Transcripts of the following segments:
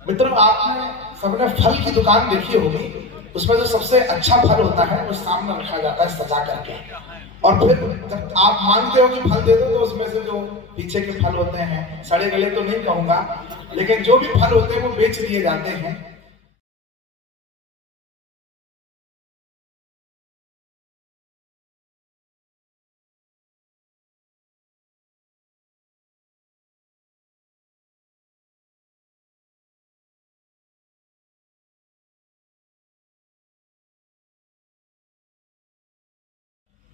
मित्रों, आपने सबने फल की दुकान देखी होगी। उसमें जो सबसे अच्छा फल होता है वो सामने रखा जाता है सजा करके, और फिर जब आप मांगते हो कि फल दे दो तो उसमें से जो पीछे के फल होते हैं, सड़े गले तो नहीं कहूंगा, लेकिन जो भी फल होते हैं वो बेच दिए जाते हैं।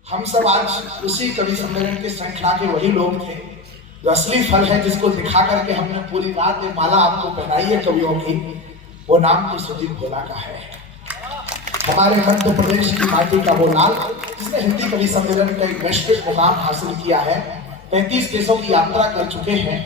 हम सब आज उसी कवि सम्मेलन के श्रृंखला के वही लोग थे जो असली फल है, जिसको दिखा करके हमने पूरी रात ये माला आपको पहनाई है कवियों की। वो नाम तो सुदीप भोला का है, हमारे मध्य प्रदेश की माटी का वो लाल, जिसने हिंदी कवि सम्मेलन का एक वैश्विक मुकाम हासिल किया है। 35 देशों की यात्रा कर चुके हैं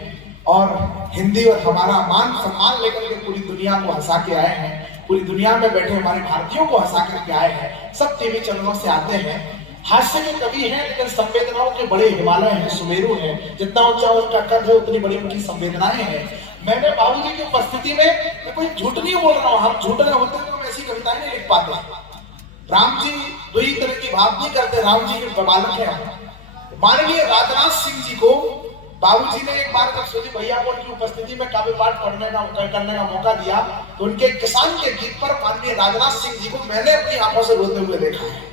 और हिंदी और हमारा मान सम्मान लेकर के पूरी दुनिया को हंसा के आए हैं। पूरी दुनिया में बैठे हमारे भारतीयों को हंसा करके आए हैं। सब टीवी चैनलों से आते हैं। हास्य के कवि हैं लेकिन संवेदनाओं के बड़े हिमालय हैं, सुमेरु हैं। जितना ऊंचा उनका कद है उतनी बड़ी उनकी संवेदनाएं हैं। मैंने बाबूजी की उपस्थिति में, मैं कोई झूठ नहीं बोल रहा हूँ, हम झूठ रहे होते तो हम ऐसी कविताएं नहीं लिख पाते। राम जी दो ही तरह की बात नहीं करते, राम जी के बालक हैं। माननीय राजनाथ सिंह जी को बाबूजी ने एक बार जब सुदीप भैया को उनकी उपस्थिति में काव्य पाठ करने का मौका दिया तो उनके किसान के गीत पर माननीय राजनाथ सिंह जी को मैंने अपनी आंखों से रोते हुए देखा है।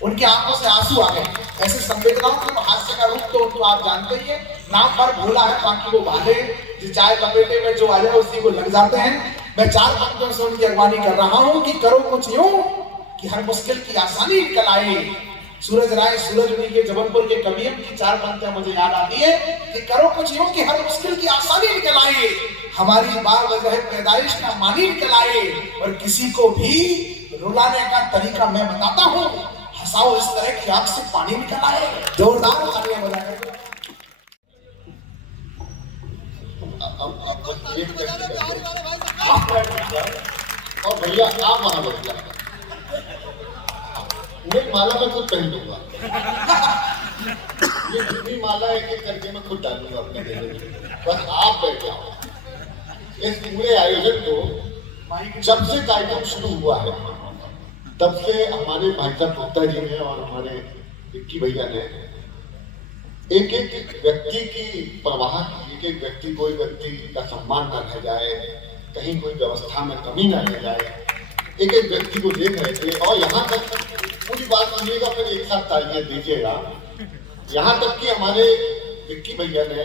उनकी आंखों से आंसू आ गए। ऐसे संवेदनाओं का हास्य का रूप तो आप जानते ही है। नाम पर भोला है, बाकी वो भाले जो चाय लपेटे में जो आ जाए उसी को लग जाते हैं। मैं 4 पंक्तियों से उनकी अगवानी कर रहा हूं कि करो कुछ यूं कि हर मुश्किल की आसानी निकल आए। सूरज राय सूरजमुनि के जबलपुर के कवियों की 4 पंक्तियां मुझे याद आती है कि करो कुछ यूं कि हर मुश्किल की आसानी निकल आए, हमारी बावजह पैदाइश का मानी निकल आए, और किसी को भी रुलाने का तरीका मैं बताता हूं, हंसाओ इस तरह की आंख से पानी निकल आए। जोरदार तालियां बजाएं। और भैया आप वहां बैठ जाए, मैं माला में खुद पहन लूंगा। ये जितनी माला एक एक करके मैं खुद डालूंगा अपने गले में, बस आप बैठ जाओ। इस पूरे आयोजन को जब से कार्यक्रम शुरू हुआ है तब से हमारे भाई साहब गुप्ता जी ने और हमारे विक्की भैया ने एक एक व्यक्ति की परवाह की। एक एक व्यक्ति, कोई व्यक्ति का सम्मान न रह जाए, कहीं कोई व्यवस्था में कमी न रह जाए, एक एक व्यक्ति को देख रहे थे। और यहाँ तक पूरी बात सुनिएगा, फिर एक साथ तालियां दीजिएगा। यहाँ तक कि हमारे विक्की भैया ने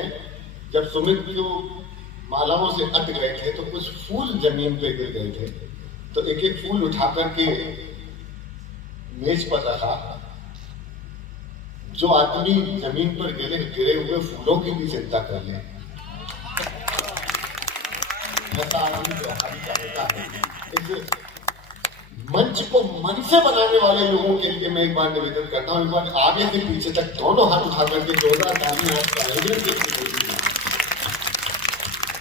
जब सुमित को मालाओं से अट गए थे तो कुछ फूल जमीन पे गिर गए थे, तो एक एक फूल उठा करके मेज पर रखा। जो आदमी जमीन पर गिरे हुए फूलों की भी चिंता कर ले, ऐसा आदमी व्यवहारी का होता है। इस मंच को मन से बनाने वाले लोगों के लिए मैं एक बार निवेदन करता हूँ, एक बार आगे से पीछे तक दोनों हाथ उठा करके जोरदार तालियां आयोजन के।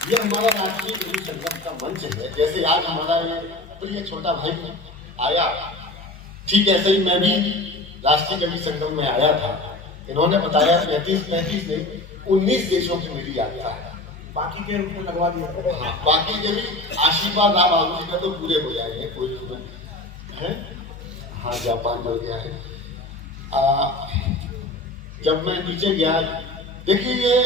ये हमारा राष्ट्रीय कवि संगम का मंच है। जैसे आज हमारा ये प्रिय छोटा भाई आया, ठीक ऐसे ही मैं भी राष्ट्रीय कवि संगम में आया था। इन्होंने बताया 35 नहीं 19 देशों की मेरी यात्रा है। बाकी के रूप में लगवा दिया। हाँ, बाकी के भी आशीर्वाद आप बाबू जी का तो पूरे हो जाएंगे, कोई है। हाँ, जापान हो गया है। जब मैं नीचे गया, देखिए ये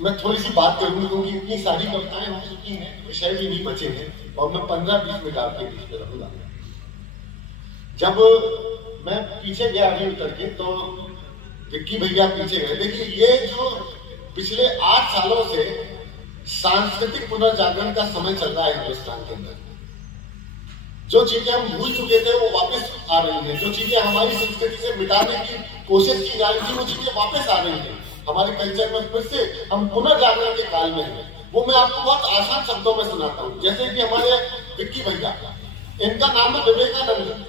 मैं थोड़ी सी बात करूंगी क्योंकि इतनी सारी कविताएं हो चुकी हैं, विषय भी नहीं बचे हैं और मैं 15-20 मिनट आपके बीच में रहूंगा। जब मैं पीछे गया अभी उतर के, तो विक्की भैया पीछे गए। देखिए ये जो पिछले 8 सालों से सांस्कृतिक पुनर्जागरण का समय चल रहा है हिंदुस्तान के अंदर, जो चीजें हम भूल चुके थे वो वापस आ रही हैं। जो चीजें हमारी संस्कृति से मिटाने की कोशिश की जा रही थी वो चीजें वापस आ रही हैं। हमारे कल्चर में फिर से हम पुनर्जागरण के काल में हैं। वो मैं आपको बहुत आसान शब्दों में सुनाता हूँ। जैसे कि हमारे विक्की भैया, इनका नाम है विवेकानंद।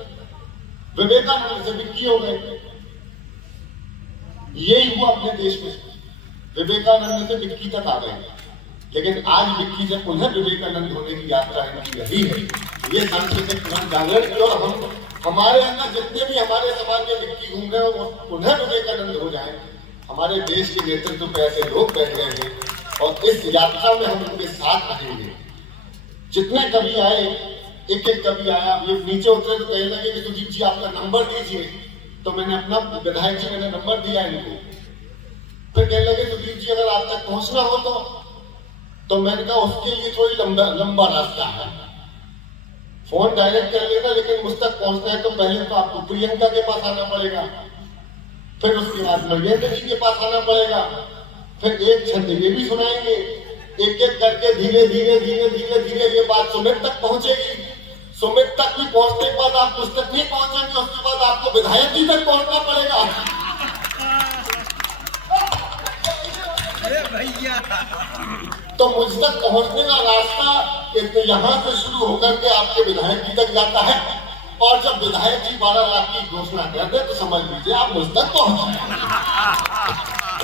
विवेकानंद से विक्की हो गए। यही हुआ अपने देश में, विवेकानंद से विक्की तक आ गए। लेकिन आज विक्की से पुनः विवेकानंद होने की यात्रा इनकी यही है। ये सांस्कृतिक पुनर्जागरण की, और हम हमारे अंदर जितने भी हमारे समाज में विक्की घूम रहे हैं वो पुनः विवेकानंद हो जाए। हमारे देश के नेतृत्व पे ऐसे लोग बैठ गए हैं और इस यात्रा में हम उनके साथ रहेंगे। जितने कवि आए, एक एक कवि आया, ये नीचे उतरे तो कहने लगे कि सुदीप जी आपका नंबर दीजिए। तो मैंने अपना विधायक जी मैंने नंबर दिया इनको। फिर कहने लगे सुदीप जी अगर आप तक पहुंचना हो तो मैंने कहा उसके लिए थोड़ी लंबा रास्ता है, फोन डायरेक्ट कर लेना, लेकिन मुझ तक पहुंचना है तो पहले तो आपको प्रियंका के पास आना पड़ेगा, फिर उसके बाद महेंद्र जी के पास आना पड़ेगा, फिर एक छंद ये भी सुनाएंगे, एक एक करके धीरे धीरे धीरे धीरे धीरे ये बात सुमित तक पहुंचेगी। सुमित तक भी पहुंचने के बाद आप मुझ तक नहीं पहुंचेंगे, उसके बाद आपको विधायक जी तक पहुंचना पड़ेगा। भैया तो मुझ तक पहुंचने का रास्ता यहाँ से शुरू होकर के आपके विधायक जी तक जाता है, और जब विधायक जी 12 लाख की घोषणा कर दे तो समझ लीजिए आप मुझ तक पहुंच गए।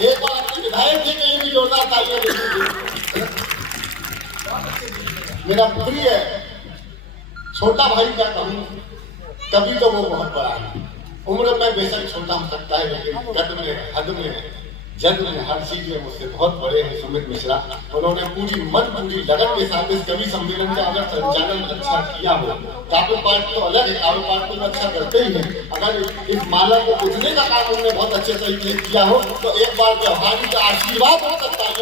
एक बार अपने विधायक जी के लिए भी जोरदार तालियां दीजिए। मेरा प्रिय छोटा भाई क्या कहूँ, कभी तो वो बहुत बड़ा है, उम्र में बेशक छोटा हो सकता है, लेकिन कद में, हद में, जन्म में, हर चीज में मुझसे बहुत बड़े हैं सुमित मिश्रा। उन्होंने पूरी लगन के साथ इस कवि सम्मेलन का अगर संचालन अच्छा किया हो, काव्य पाठ तो अलग है, काव्य पाठ तो अच्छा करते ही है, अगर इस माला को बुझने का काम उन्होंने बहुत अच्छे तरीके से किया हो तो एक बार व्यवहारिक का आशीर्वाद हो सकता है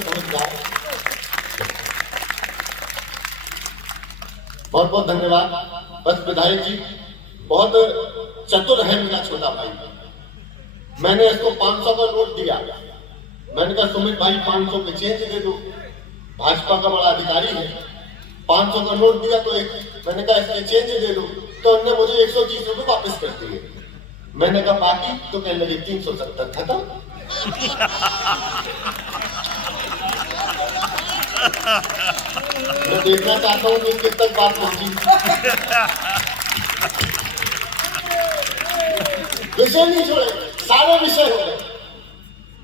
समझ जाए। बहुत बहुत धन्यवाद। बस विधायक जी बहुत चतुर है मेरा छोटा भाई। मैंने इसको 500 का नोट दिया, मैंने कहा सुमित भाई 500 के चेंज दे दो, भाजपा का बड़ा अधिकारी है। 500 का नोट दिया तो मैंने कहा इसके चेंज दे दो, तो उन्होंने मुझे 130 रुपये वापस कर दिए। मैंने कहा बाकी, तो कहने लगे 370 खत्म। मैं देखना चाहता हूँ कि किस तक बात पहुंची। विषय नहीं छोड़े, सारे विषय हो गए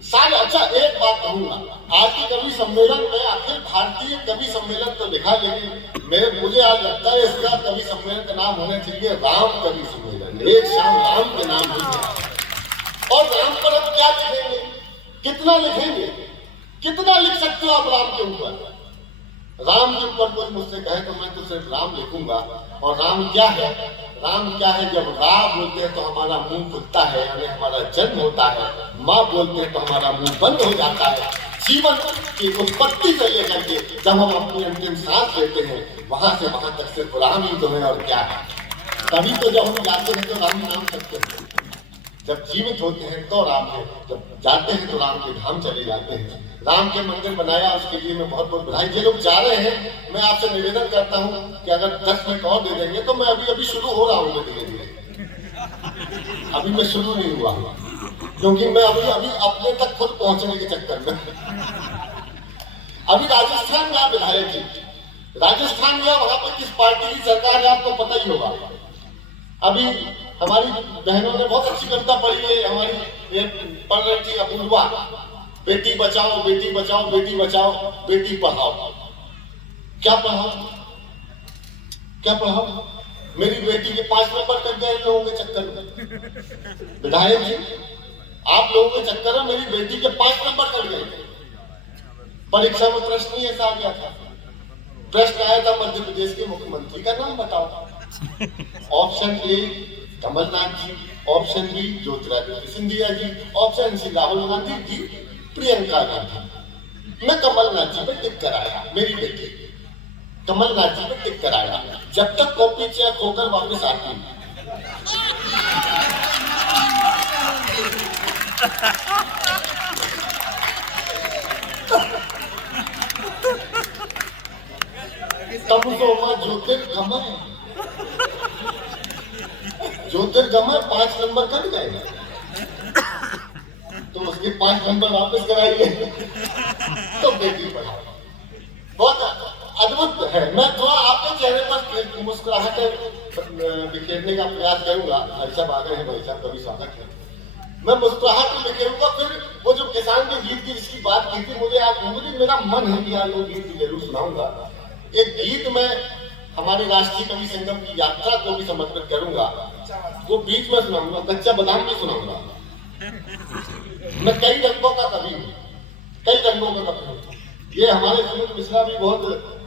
सारे। अच्छा एक बात कहूंगा, आज के कवि सम्मेलन में अखिल भारतीय कवि सम्मेलन तो लिखा, लेकिन मुझे आज लगता है इसका कवि सम्मेलन का नाम होना चाहिए राम कवि सम्मेलन। एक शाम राम के नाम ही। और राम पर अब क्या लिखेंगे, कितना लिखेंगे, कितना लिख सकते हो आप राम के ऊपर? राम के ऊपर कोई मुझसे कहे तो मैं तो सिर्फ राम लिखूंगा। और राम क्या है? राम क्या है? जब रा बोलते हैं तो हमारा मुंह खुलता है, यानी हमारा जन्म होता है। माँ बोलते हैं तो हमारा मुंह बंद हो जाता है। जीवन की उत्पत्ति से लेकर के जब हम अपनी अंतिम सांस लेते हैं, वहां से वहां तक सिर्फ राम ही तो है और क्या है। तभी तो जब हम जाते हैं तो राम नाम करते हैं, जब जीवित होते हैं तो राम है, जब जाते हैं तो राम के धाम चले जाते हैं। राम के मंदिर बनाया, उसके लिए मैं बहुत बहुत बधाई। ये लोग जा रहे हैं, मैं आपसे निवेदन करता हूँ कि अगर 10 मिनट और दे देंगे तो मैं अभी शुरू हो रहा हूँ धीरे धीरे। अभी मैं शुरू नहीं हुआ, क्योंकि मैं अभी अपने तक खुद पहुंचने के चक्कर में। अभी राजस्थान में विधायक जी, राजस्थान में वहां पर किस पार्टी की सरकार है आपको पता ही होगा। अभी हमारी बहनों ने बहुत अच्छी कविता पढ़ी है, हमारी पढ़ रही थी अपूर्वा, बेटी बचाओ बेटी बचाओ बेटी बचाओ बेटी पढ़ाओ। क्या पढ़ाओ, क्या पढ़ाओ? मेरी बेटी के 5 नंबर कट गए लोगों के चक्कर में। विधायक जी आप लोगों के चक्कर में मेरी बेटी के 5 नंबर कट गए। परीक्षा में प्रश्न ही ऐसा आ गया था, प्रश्न आया था मध्य प्रदेश के मुख्यमंत्री का नाम बताओ। Option A Kamalnath ji, option B Jyotiraditya Scindia ji, option C Rahul Gandhi ji, Priyanka Gandhi. मैं कमलनाथ जी पे टिक कराया, मेरी बेटी कमलनाथ जी पे टिक कराया। जब तक कॉपी चेक होकर वापस आती तब तो ज्योतिर्गमय 5 नंबर कट गए, तो उसके 5 नंबर वापस कराइए तो बेटी पढ़ाओ। बहुत अद्भुत है। मैं थोड़ा आपके चेहरे पर मुस्कुराहट बिखेरने का प्रयास करूंगा। भाई साहब आ गए हैं, भाई साहब कभी स्वागत है। मैं मुस्कुराहट बिखेरूंगा। फिर वो जो किसान के गीत की जिसकी बात की थी, मुझे मेरा मन है कि आज वो गीत जरूर सुनाऊंगा। एक गीत में हमारे राष्ट्रीय कवि संगम की यात्रा को भी समर्पित करूंगा, वो बीच में सुनाऊंगा। कच्चा बादाम भी सुनाऊंगा। मैं कई रंगों का कवि हूँ, कई रंगों का कवि हूँ। ये हमारे सुमित मिश्रा भी बहुत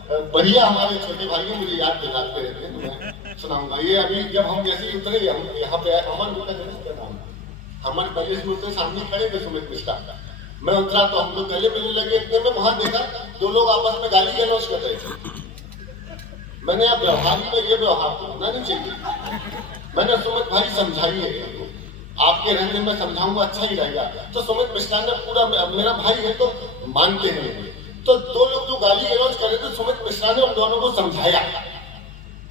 बढ़िया हमारे छोटे भाई हैं, मुझे याद दिलाते रहते हैं, तो मैं सुनाऊंगा। ये अभी जब हम जैसे ही उतरे, हम यहाँ पे अमन गुप्ता का नाम, हमारे पहले से उतरे, सामने खड़े थे सुमित मिश्रा। मैं उतरा तो हम लोग गले मिलने लगे, इतने में वहां देखा दो लोग आपस में गाली गलौज कर रहे थे। मैंने अब व्यवहार में ये व्यवहार तो होना नहीं चाहिए। मैंने सुमित भाई समझाइए, आपके रहने में समझाऊंगा अच्छा ही रहेगा। तो सुमित मिश्रा ने पूरा, मेरा भाई है तो मानते हैं, तो दो लोग जो गाली गलौज कर रहे थे, सुमित मिश्रा ने उन दोनों को समझाया।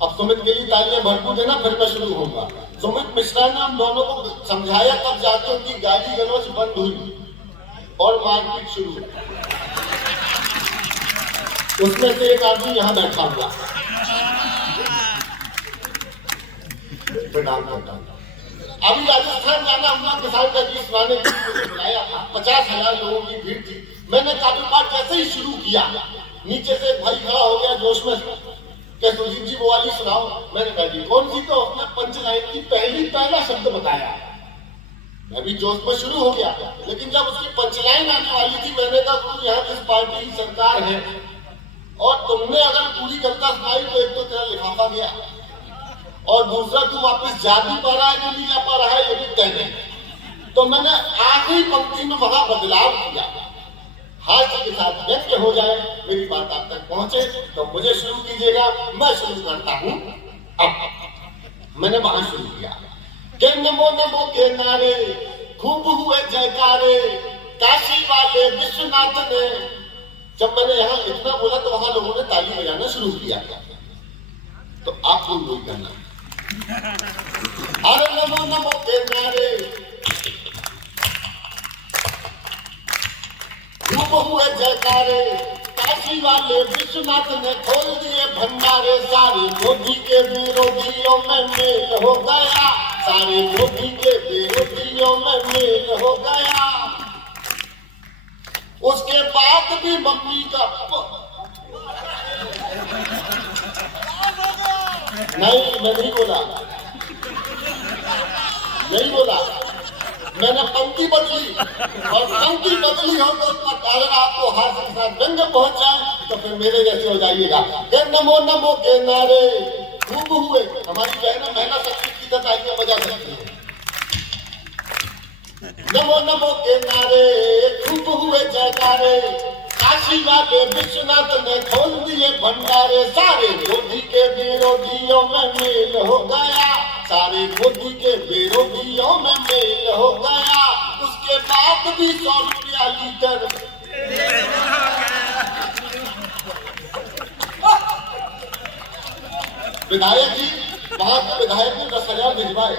अब सुमित के लिए तालियां भरपूर देना, फिर मैं शुरू होऊंगा। सुमित मिश्रा ने उन दोनों को समझाया, तब जाके उनकी गाली गलौज बंद हुई और मारपीट शुरू हुई। उसमें से एक आदमी यहाँ बैठा हुआ, प्रणाम करता हूँ। अभी राजस्थान जाना हुआ, किसान का गीत सुनाने के लिए मुझे बुलाया था। 50,000 लोगों की भीड़ थी। मैंने काफी बार जैसे ही शुरू किया, नीचे से एक भाई खड़ा हो गया जोश में, क्या सुजीत जी वो वाली सुनाओ। मैंने कहा जी कौन सी, तो उसने पंचलाइन की पहला शब्द बताया। मैं भी जोश में शुरू हो गया, लेकिन जब उसकी पंचलाइन आने वाली थी, मैंने कहा गुरु यहाँ किस पार्टी की सरकार है, और तुमने अगर पूरी कविता सुनाई तो एक तो तेरा लिफाफा गया, और दूसरा तू वापस जा भी पा रहा है कि नहीं जा पा रहा है ये भी तय नहीं। तो मैंने आखिरी पंक्ति में वहां बदलाव किया, हास्य के साथ व्यक्त हो जाए, मेरी बात आप तक पहुंचे, तो मुझे शुरू कीजिएगा, मैं शुरू करता हूं। अब मैंने वहां शुरू किया कि नमो नमो के नारे खूब हुए जयकारे, काशी वाले विश्वनाथ ने। जब मैंने यहाँ इतना बोला तो वहां लोगों ने ताली बजाना शुरू किया, तो आप लोग वही करना। अरे नमो नमो के नारे खूब हुए जयकारे, काशी वाले विश्वनाथ ने खोल दिए भंडारे। सारे मोदी के विरोधियों में मेल हो गया, सारे मोदी के विरोधियों में मेल हो गया। उसके बाद भी मम्मी का नहीं, मैं नहीं बोला, नहीं बोला, मैंने पंक्ति बदली, और पंक्ति बदली हो तो अगर आपको हाथ के साथ व्यंग पहुंच जाए तो फिर मेरे जैसे हो जाइएगा। नमो नमो के नारे खूब हुए, हमारी बहना महिला शक्ति की तालियां बजा सकती है। नमो नमो के नारे खूब हुए जयकारे, काशी वाले विश्वनाथ ने खोल दिए भंडारे। सारे मोदी के विरोधियों में मेल हो गया, सारे मोदी के विरोधियों में मेल हो गया। उसके बाद भी 100 रुपया लीटर विधायक जी, वहां के विधायक ने 10,000 भिजवाए।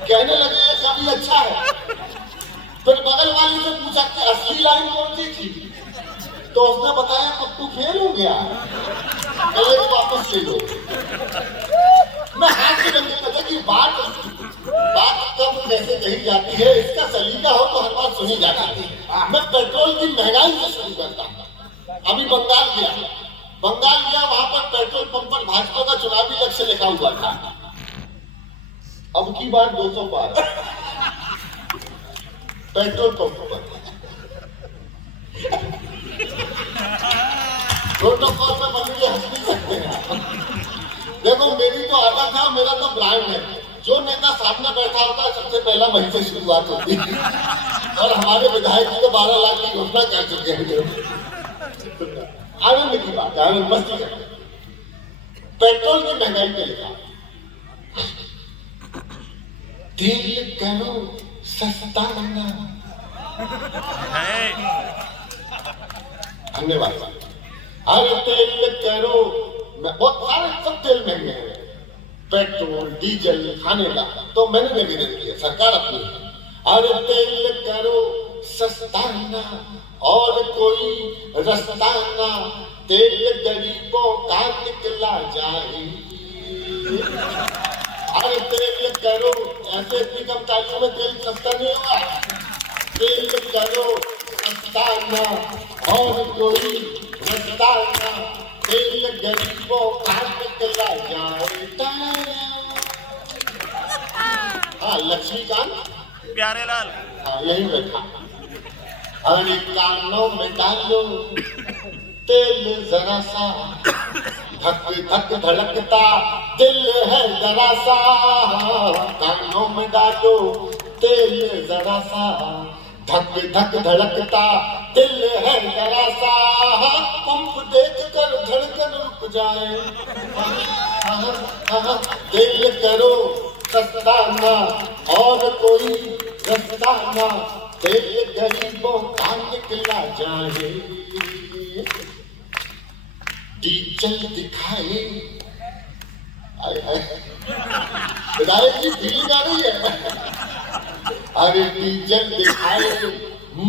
कहने लगे ये कभी अच्छा है। फिर बगल वाली से पूछा कि असली लाइन कौन सी थी, तो उसने बताया पप्पू फेल हो गया, पहले तो वापस ले लो। मैं हाथ से लगे पता कि बात कब कैसे कही जाती है, इसका सलीका हो तो हर बात सुनी जाती है। मैं पेट्रोल की महंगाई से शुरू करता हूँ। अभी बंगाल गया, वहां पर पेट्रोल पंप पर भाजपा का चुनावी लक्ष्य लिखा हुआ था, अब की बार 200 पार पेट्रोल पंप पर। प्रोटोकॉल में बंदे हंस नहीं सकते हैं। देखो मेरी तो आदत है, मेरा तो ब्रांड है, जो नेता सामने बैठा होता है सबसे पहला वहीं से शुरुआत होती है। और हमारे विधायक जी तो 12 लाख की घोषणा कर चुके हैं। आनंद की बात है, आनंद मस्ती करते। पेट्रोल की महंगाई पे लिखा, तेल करो सस्ता ना। धन्यवाद। अरे तेल करो, बहुत सारे सब तेल महंगे हैं, पेट्रोल डीजल खाने का, तो मैंने निवेदन किया सरकार अपनी, अरे तेल करो सस्ता ना और कोई रास्ता ना, तेल गरीबों का निकला जाए। अरे तेल करो, ऐसे इतनी कम तालियों में तेल सस्ता नहीं होगा। तेल करो सस्ता ना और कोई रास्ता ना, तेल गरीबों का निकला जाए। हाँ लक्ष्मीकांत प्यारे लाल, हाँ यही बैठा। अरे कानों में डालो तेल जरा सा, धक धक धड़कता दिल है जरा सा, कानों में डालो तेल जरा सा, धक धक धड़कता दिल है जरा सा, पंप देख कर धड़कन रुक जाए, दिल करो सस्ता ना और कोई रास्ता ना, दिल गरीबों का निकला जाए, डीजल दिखाए, फीलिंग आ रही है, अरे डीजल दिखाए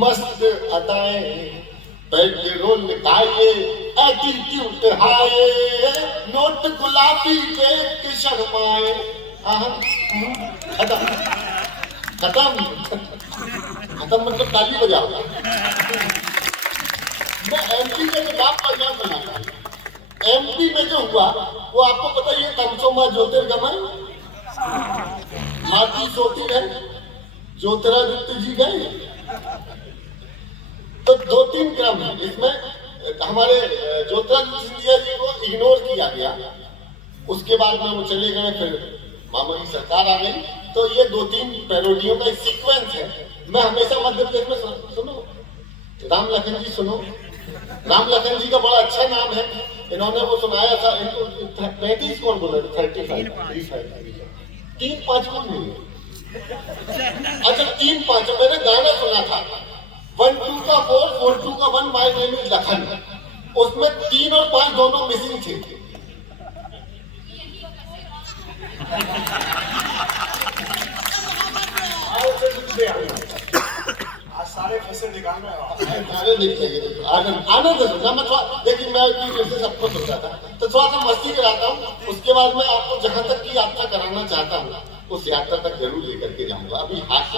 मस्त अदाएं, पेट्रोल निकाले एटीट्यूड हाय, नोट गुलाबी देख के शर्माए, खत्म खत्म खत्म मतलब ताली बजाओ। मैं एमपी के नाम पर नाम बनाता हूँ। एमपी में जो हुआ वो आपको पता ही है, तमसोमा ज्योतिर्गमय माटी सोती है, ज्योतिरादित्य जी गए, तो 2-3 क्रम है इसमें, हमारे ज्योतिरादित्य सिंधिया जी को इग्नोर किया गया, उसके बाद में वो चले गए, फिर मामा की सरकार आ गई, तो ये 2-3 पैरोडियों का सीक्वेंस है। मैं हमेशा मध्य प्रदेश में सुनो राम लखन जी, सुनो राम लखन जी का बड़ा अच्छा नाम है, इन्होंने वो सुनाया था, इनको 35 कौन बोला, 35 3-5 कौन नहीं, अच्छा 3-5 मैंने गाना सुना था, 1-2 का 4, 4-2 का 1, माय नेम इज लखन, उसमें 3 और 5 दोनों मिसिंग थे। आज सारे फंसे निकाल रहे हो, सारे लिख लेंगे, आनंद ना, मैं थोड़ा देखिए, मैं जैसे सबको सुनता था तो थोड़ा सा मस्ती कराता हूँ, उसके बाद मैं आपको जहाँ तक की यात्रा कराना चाहता हूँ उस यात्रा तक जरूर लेकर के जाऊंगा। अभी हाथ से